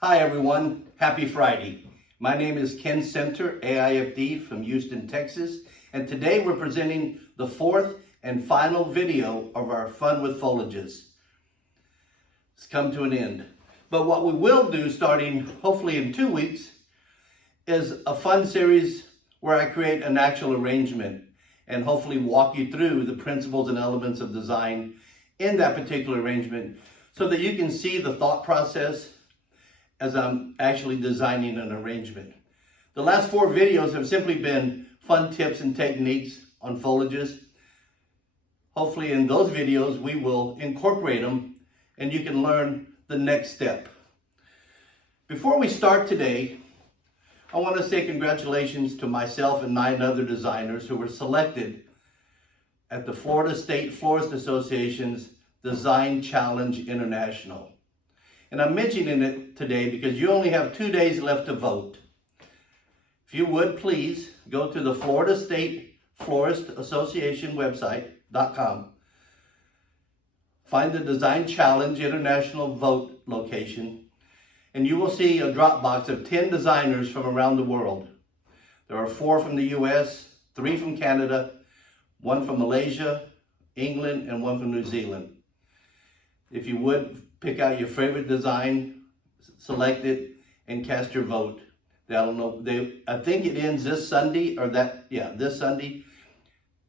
Hi everyone, happy Friday. My name is Ken Center, AIFD from Houston, Texas, and today we're presenting the fourth and final video of our Fun with Foliages. It's come to an end. But what we will do starting hopefully in 2 weeks is a fun series where I create an actual arrangement and hopefully walk you through the principles and elements of design in that particular arrangement so that you can see the thought process as I'm actually designing an arrangement. The last 4 videos have simply been fun tips and techniques on foliages. Hopefully in those videos we will incorporate them and you can learn the next step. Before we start today, I want to say congratulations to myself and 9 other designers who were selected at the Florida State Florist Association's Design Challenge International. And I'm mentioning it today because you only have 2 days left to vote. If you would, please go to the Florida State Florist Association website.com. Find the Design Challenge International Vote location, and you will see a drop box of 10 designers from around the world. There are 4 from the US, 3 from Canada, 1 from Malaysia, England, and 1 from New Zealand. If you would, pick out your favorite design, select it, and cast your vote. I think it ends this Sunday, this Sunday,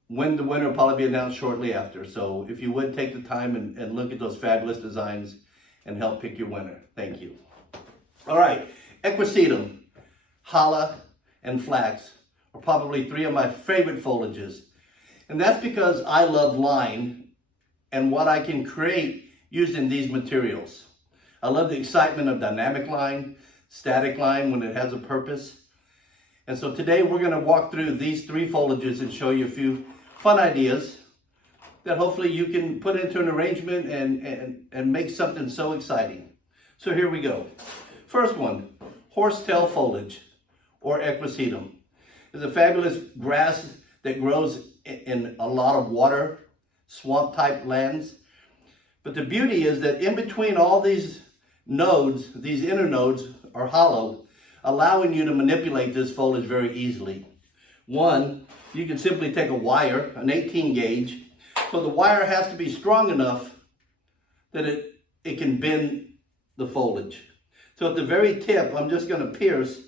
when the winner will probably be announced shortly after. So if you would take the time and look at those fabulous designs and help pick your winner. Thank you. All right, Equisetum, Hala, and Flax are probably 3 of my favorite foliages. And that's because I love line and what I can create using these materials. I love the excitement of dynamic line, static line when it has a purpose. And so today we're going to walk through these 3 foliages and show you a few fun ideas that hopefully you can put into an arrangement and make something so exciting. So here we go. First one, horsetail foliage or Equisetum. It's a fabulous grass that grows in a lot of water, swamp type lands. But the beauty is that in between all these nodes, these inner nodes are hollow, allowing you to manipulate this foliage very easily. One, you can simply take a wire, an 18 gauge, so the wire has to be strong enough that it can bend the foliage. So at the very tip, I'm just going to pierce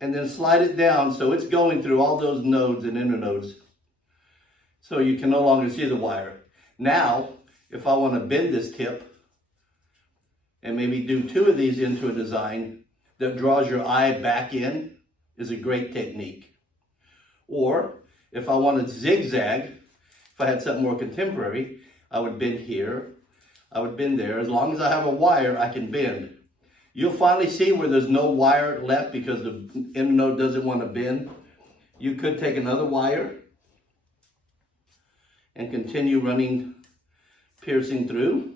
and then slide it down so it's going through all those nodes and inner nodes so you can no longer see the wire. Now, if I want to bend this tip and maybe do 2 of these into a design that draws your eye back in, is a great technique. Or if I want to zigzag, if I had something more contemporary, I would bend here, I would bend there. As long as I have a wire, I can bend. You'll finally see where there's no wire left because the inner node doesn't want to bend. You could take another wire and continue running, piercing through,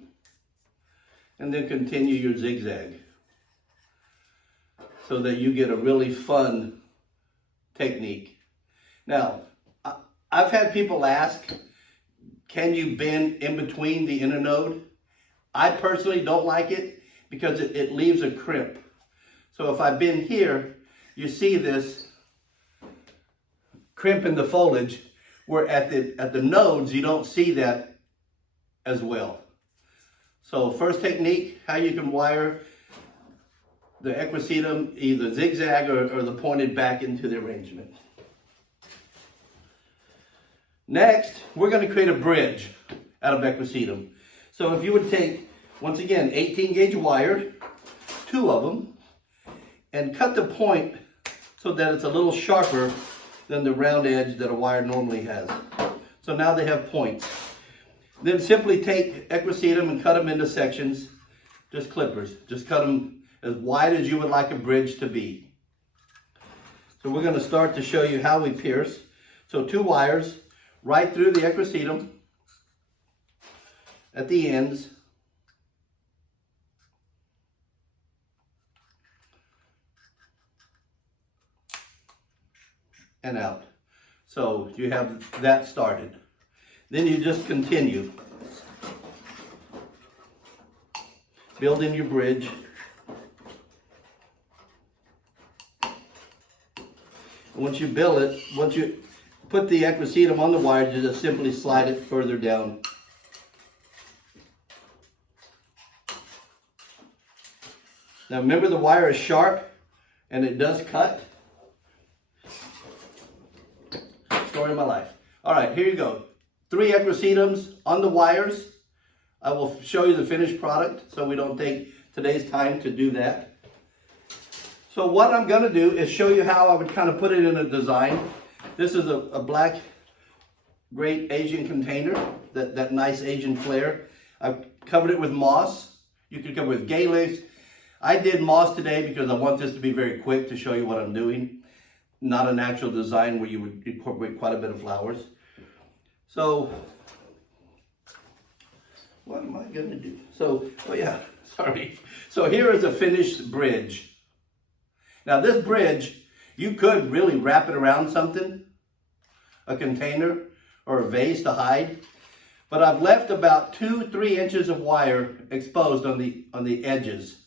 and then continue your zigzag so that you get a really fun technique. Now, I've had people ask, can you bend in between the inner node? I personally don't like it because it leaves a crimp. So if I bend here, you see this crimp in the foliage, where at the nodes, you don't see that as well. So first technique, how you can wire the Equisetum, either zigzag or the pointed back into the arrangement. Next, we're going to create a bridge out of Equisetum. So if you would take, once again, 18 gauge wire, 2 of them, and cut the point so that it's a little sharper than the round edge that a wire normally has. So now they have points. Then simply take Equisetum and cut them into sections, just clippers. Just cut them as wide as you would like a bridge to be. So we're going to start to show you how we pierce. So 2 wires right through the Equisetum at the ends. And out. So you have that started. Then you just continue building your bridge And once you build it, once you put the equisetum on the wire, you just simply slide it further down. Now remember, the wire is sharp and it does cut. Story of my life. All right, here you go. 3 equisetums on the wires. I will show you the finished product so we don't take today's time to do that. So what I'm going to do is show you how I would kind of put it in a design. This is a black, great Asian container, that nice Asian flare. I've covered it with moss. You could cover it with Galex. I did moss today because I want this to be very quick to show you what I'm doing. Not an actual design where you would incorporate quite a bit of flowers. So, what am I going to do? So, oh yeah, sorry. So here is a finished bridge. Now this bridge, you could really wrap it around something, a container or a vase to hide. But I've left about 2-3 inches of wire exposed on the edges.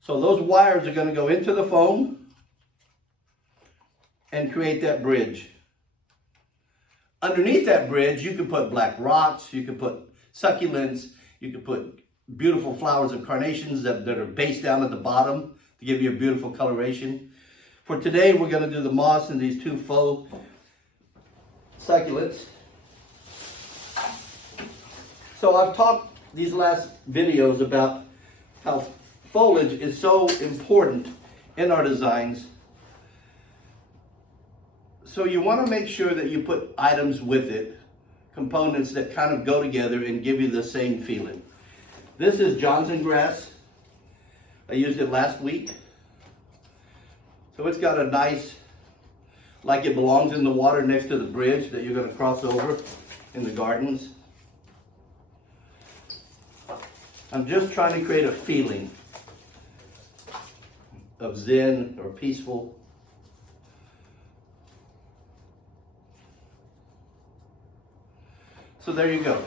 So those wires are going to go into the foam and create that bridge. Underneath that bridge, you can put black rocks, you can put succulents, you can put beautiful flowers of carnations that are based down at the bottom to give you a beautiful coloration. For today, we're going to do the moss and these 2 faux succulents. So I've talked these last videos about how foliage is so important in our designs. So you want to make sure that you put items with it, components that kind of go together and give you the same feeling. This is Johnson grass. I used it last week. So it's got a nice, like it belongs in the water next to the bridge that you're going to cross over in the gardens. I'm just trying to create a feeling of zen or peaceful. So there you go.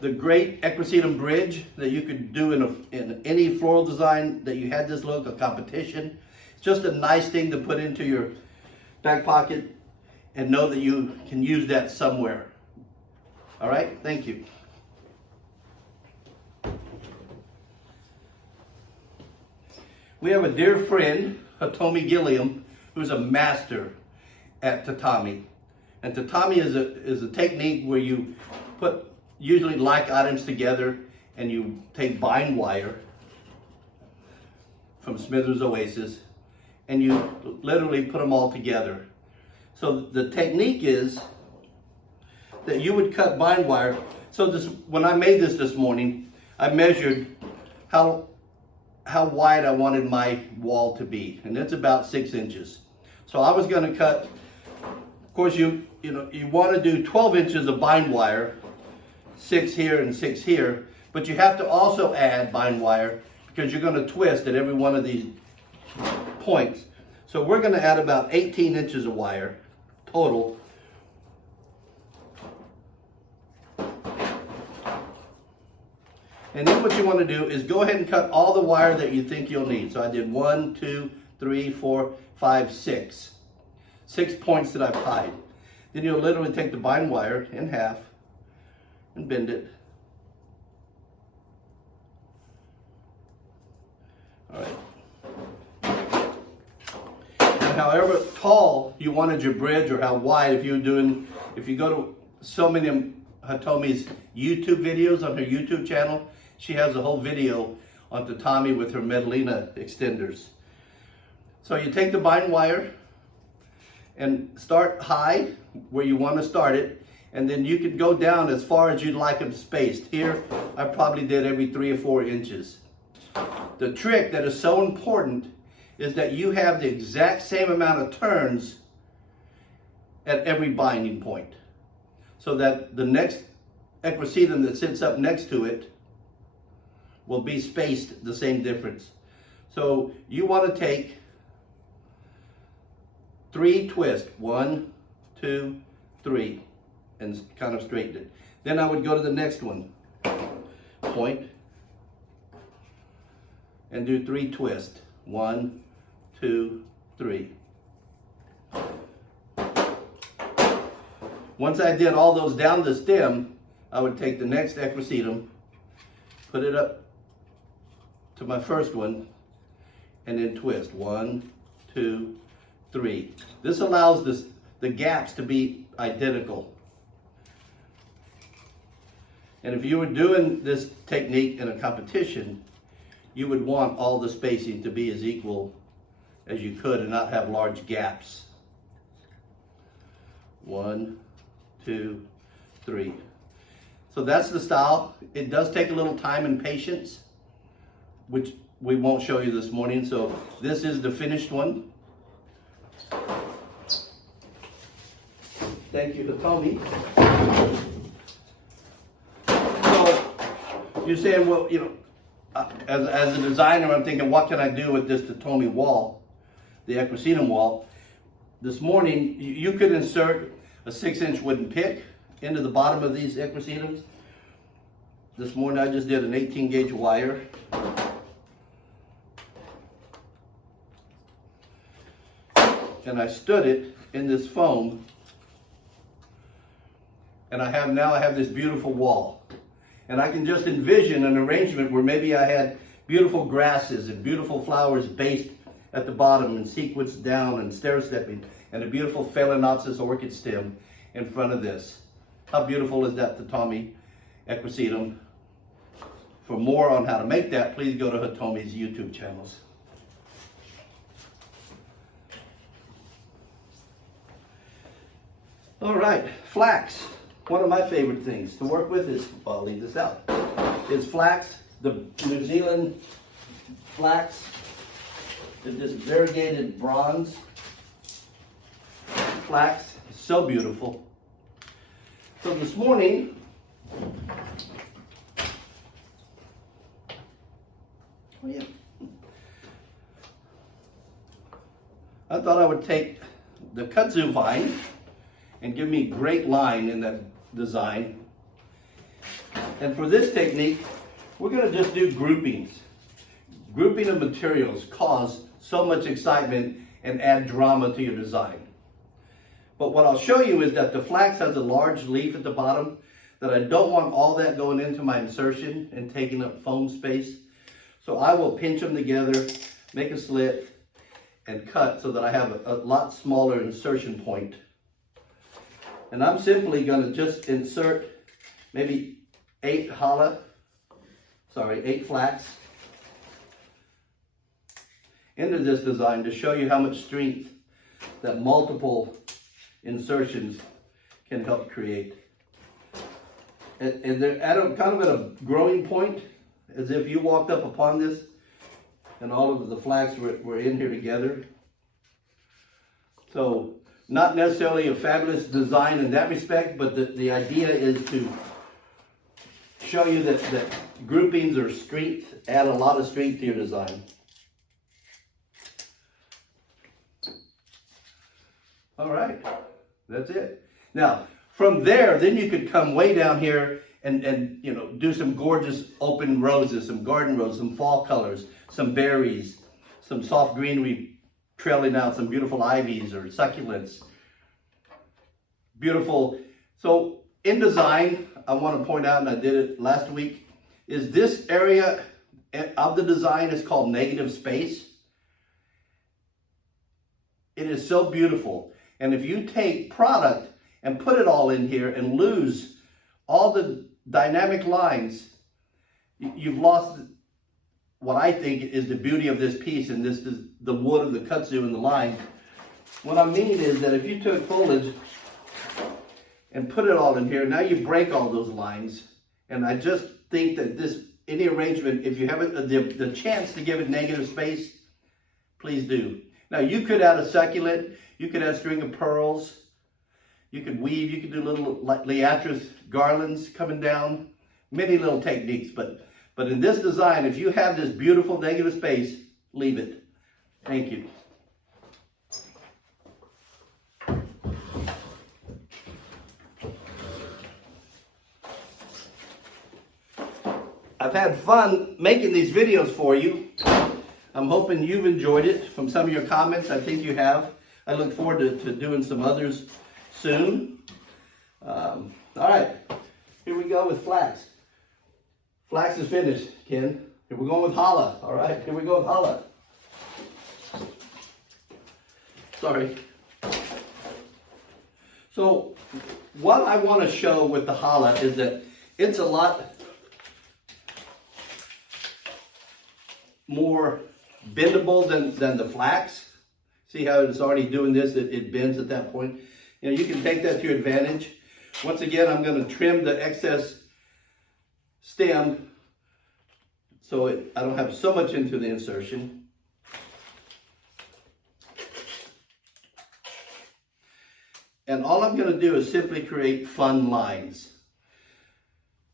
The great equisetum bridge that you could do in any floral design that you had this look, a competition. It's just a nice thing to put into your back pocket and know that you can use that somewhere. All right, thank you. We have a dear friend, Hitomi Gilliam, who's a master at tatami. And tatami is a technique where you put usually like items together and you take bind wire from Smithers Oasis and you literally put them all together. So the technique is that you would cut bind wire. So when I made this morning, I measured how wide I wanted my wall to be, and it's about 6 inches. So I was going to cut, of course you want to do 12 inches of bind wire, 6 here and 6 here, but you have to also add bind wire because you're going to twist at every one of these points. So we're going to add about 18 inches of wire total. And then what you want to do is go ahead and cut all the wire that you think you'll need. So I did 1, 2, 3, 4, 5, 6. 6 points that I've tied. Then you'll literally take the bind wire in half and bend it. All right. And however tall you wanted your bridge or how wide, if you go to so many of Hitomi's YouTube videos on her YouTube channel, she has a whole video on tatami with her Medellina extenders. So you take the bind wire and start high where you want to start it, and then you can go down as far as you'd like them spaced. Here, I probably did every 3 or 4 inches. The trick that is so important is that you have the exact same amount of turns at every binding point, so that the next equisetum that sits up next to it will be spaced the same difference. So you want to take 3 twists, 1, 2, 3, and kind of straighten it. Then I would go to the next one, point, and do 3 twists, 1, 2, 3. Once I did all those down the stem, I would take the next equisetum, put it up to my first one, and then twist. 1, 2, 3. This allows the gaps to be identical. And if you were doing this technique in a competition, you would want all the spacing to be as equal as you could and not have large gaps. 1, 2, 3. So that's the style. It does take a little time and patience, which we won't show you this morning. So this is the finished one. Thank you to Tommy. So you're saying, well, you know, as a designer, I'm thinking, what can I do with this Totomi wall, the equisetum wall? This morning, you could insert a 6-inch wooden pick into the bottom of these equisetums. This morning, I just did an 18-gauge wire. And I stood it in this foam. And I have this beautiful wall. And I can just envision an arrangement where maybe I had beautiful grasses and beautiful flowers based at the bottom and sequenced down and stair-stepping, and a beautiful Phalaenopsis orchid stem in front of this. How beautiful is that Totomi equisetum? For more on how to make that, please go to Hitomi's YouTube channels. All right, flax. One of my favorite things to work with is, well, I'll leave this out, is flax. The New Zealand flax is this variegated bronze flax. It's so beautiful. So this morning, I thought I would take the kudzu vine and give me great line in that design. And for this technique, we're going to just do groupings. Grouping of materials cause so much excitement and add drama to your design. But what I'll show you is that the flax has a large leaf at the bottom, that I don't want all that going into my insertion and taking up foam space. So I will pinch them together, make a slit, and cut so that I have a lot smaller insertion point. And I'm simply going to just insert maybe 8 flax into this design to show you how much strength that multiple insertions can help create. And they're kind of at a growing point, as if you walked up upon this and all of the flax were in here together. So not necessarily a fabulous design in that respect, but the idea is to show you that groupings or strength add a lot of strength to your design. All right, that's it. Now, from there, then you could come way down here and you know, do some gorgeous open roses, some garden roses, some fall colors, some berries, some soft greenery trailing out, some beautiful ivies or succulents. Beautiful. So in design, I want to point out, and I did it last week, is this area of the design is called negative space. It is so beautiful. And if you take product and put it all in here and lose all the dynamic lines, you've lost what I think is the beauty of this piece, and this is the wood of the kudzu and the line. What I mean is that if you took foliage and put it all in here, now you break all those lines. And I just think that any arrangement, if you have the chance to give it negative space, please do. Now you could add a succulent, you could add string of pearls, you could weave, you could do little liatris garlands coming down, many little techniques. But in this design, if you have this beautiful negative space, leave it. Thank you. I've had fun making these videos for you. I'm hoping you've enjoyed it from some of your comments. I think you have. I look forward to doing some others soon. All right, here we go with flax. Flax is finished, Ken. Here we're going with challah. All right, here we go with challah. Sorry. So what I want to show with the challah is that it's a lot more bendable than the flax. See how it's already doing this, it bends at that point. You know, you can take that to your advantage. Once again, I'm going to trim the excess stem so I don't have so much into the insertion. And all I'm going to do is simply create fun lines.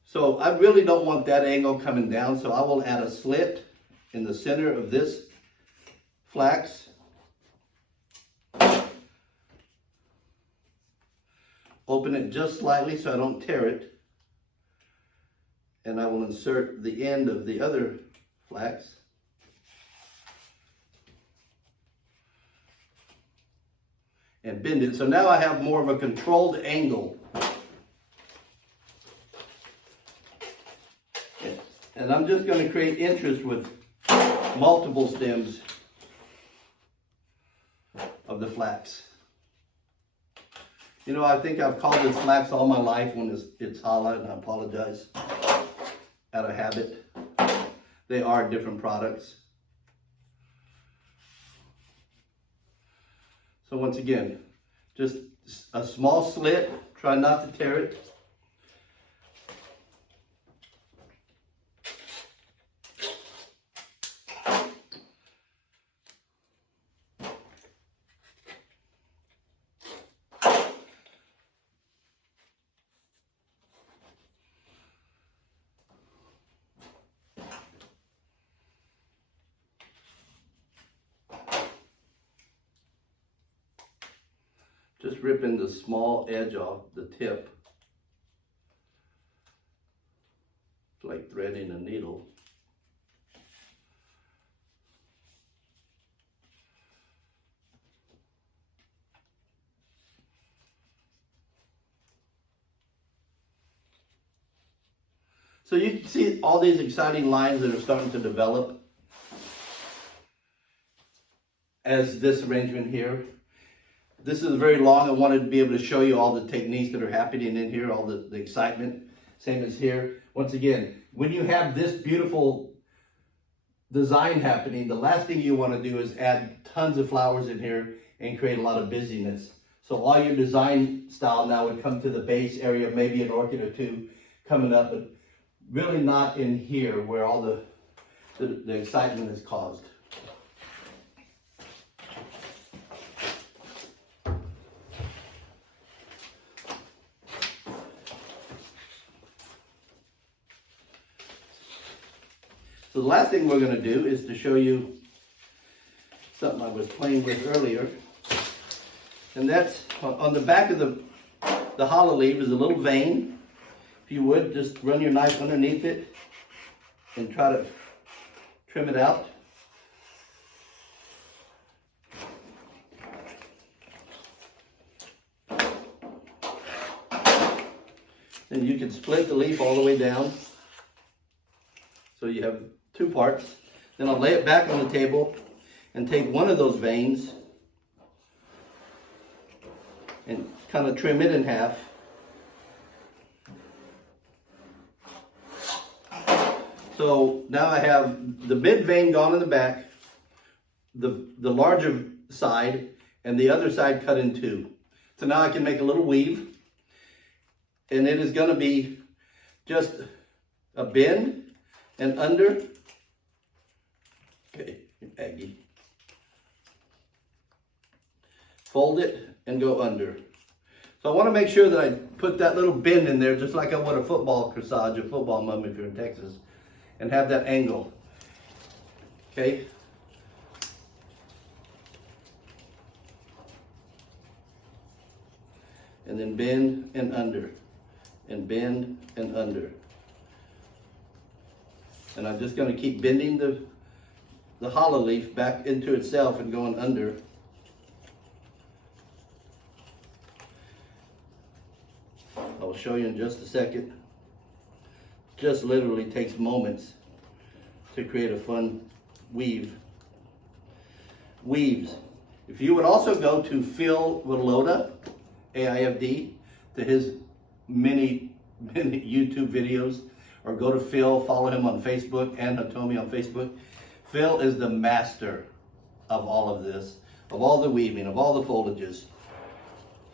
So I really don't want that angle coming down, so I will add a slit in the center of this flax. Open it just slightly so I don't tear it. And I will insert the end of the other flax. And bend it. So now I have more of a controlled angle. And I'm just going to create interest with multiple stems of the flax. You know, I think I've called this flax all my life when it's challah, and I apologize, out of habit. They are different products. So once again, just a small slit, try not to tear it. Just ripping the small edge off the tip. It's like threading a needle. So you can see all these exciting lines that are starting to develop as this arrangement here. This is very long. I wanted to be able to show you all the techniques that are happening in here, all the excitement, same as here. Once again, when you have this beautiful design happening, the last thing you want to do is add tons of flowers in here and create a lot of busyness. So all your design style now would come to the base area, maybe an orchid or two coming up, but really not in here where all the excitement is caused. So the last thing we're going to do is to show you something I was playing with earlier. And that's on the back of the challah leaf is a little vein. If you would, just run your knife underneath it and try to trim it out. Then you can split the leaf all the way down. So you have two parts. Then I'll lay it back on the table and take one of those veins and kind of trim it in half. So now I have the mid vein gone in the back, the larger side, and the other side cut in two. So now I can make a little weave, and it is going to be just a bend and under. Okay, Aggie. Fold it and go under. So I want to make sure that I put that little bend in there just like I would a football corsage, a football mum if you're in Texas, and have that angle. Okay? And then bend and under, and bend and under. And I'm just going to keep bending the challah leaf back into itself and going under. I'll show you in just a second. Just literally takes moments to create a fun weave. Weaves. If you would also go to Phil Willota, AIFD, to his many YouTube videos, or go to Phil, follow him on Facebook and Hitomi on Facebook. Phil is the master of all of this, of all the weaving, of all the foliages.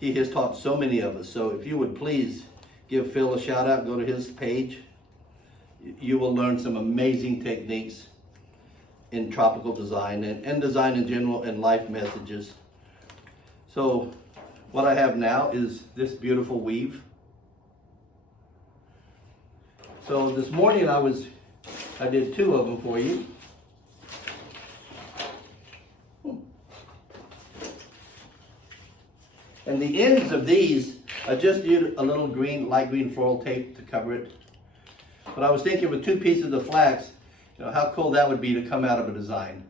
He has taught so many of us. So if you would please give Phil a shout out, go to his page. You will learn some amazing techniques in tropical design and design in general and life messages. So what I have now is this beautiful weave. So this morning I did 2 of them for you. And the ends of these, I just used a little light green floral tape to cover it. But I was thinking with 2 pieces of flax, you know, how cool that would be to come out of a design.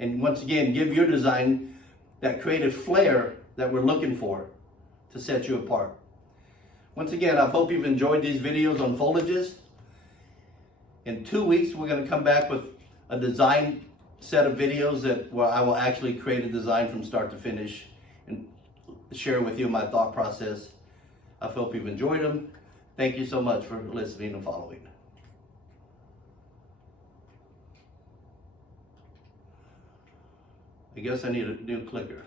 And once again, give your design that creative flair that we're looking for to set you apart. Once again, I hope you've enjoyed these videos on foliages. In 2 weeks, we're going to come back with a design set of videos where I will actually create a design from start to finish and share with you my thought process. I hope you've enjoyed them. Thank you so much for listening and following. I guess I need a new clicker.